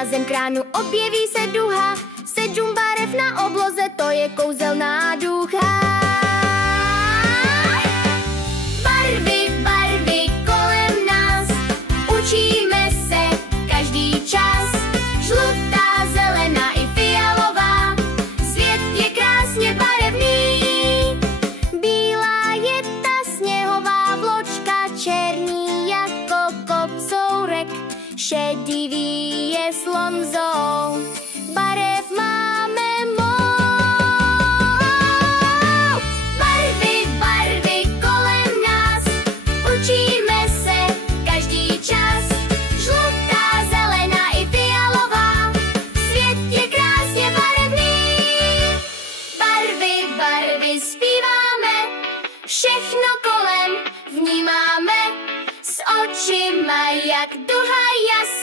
Na zem kránu objeví se duha, 7 barev na obloze, to je kouzelná duha. Barvy, barvy kolem nás, učíme se každý čas. Žlutá, zelená i fialová, svět je krásně barevný. Bílá je ta sněhová vločka, černý jako kocourek, šedivý je slon zoo. Barev máme moc. Barvy, barvy kolem nás, učíme se každý čas. Žlutá, zelená i fialová, svět je krásně barevný. Barvy, barvy zpíváme, všechno kolem vnímáme, s očima jak duha jasná.